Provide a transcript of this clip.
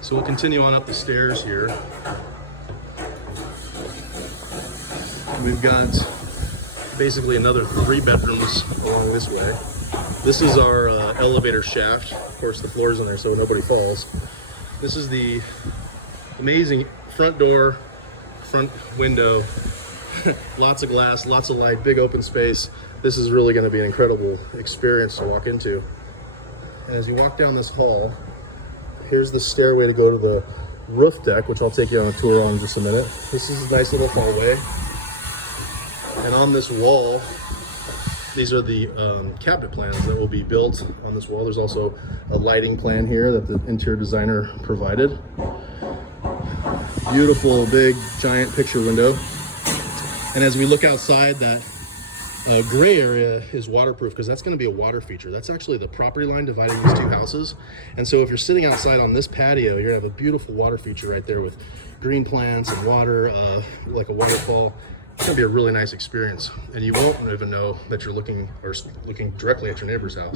So we'll continue on up the stairs here. We've got basically another 3 bedrooms along this way. This is our elevator shaft. Of course, the floor's in there so nobody falls. This is the amazing front door, front window. Lots of glass, lots of light, big open space. This is really going to be an incredible experience to walk into. And as you walk down this hall, here's the stairway to go to the roof deck, which I'll take you on a tour on in just a minute. This is a nice little hallway. And on this wall, these are the cabinet plans that will be built on this wall. There's also a lighting plan here that the interior designer provided. Beautiful, big, giant picture window. And as we look outside, that gray area is waterproof because that's going to be a water feature. That's actually the property line dividing these 2 houses. And so if you're sitting outside on this patio, you're going to have a beautiful water feature right there with green plants and water, like a waterfall. It's going to be a really nice experience. And you won't even know that you're looking directly at your neighbor's house.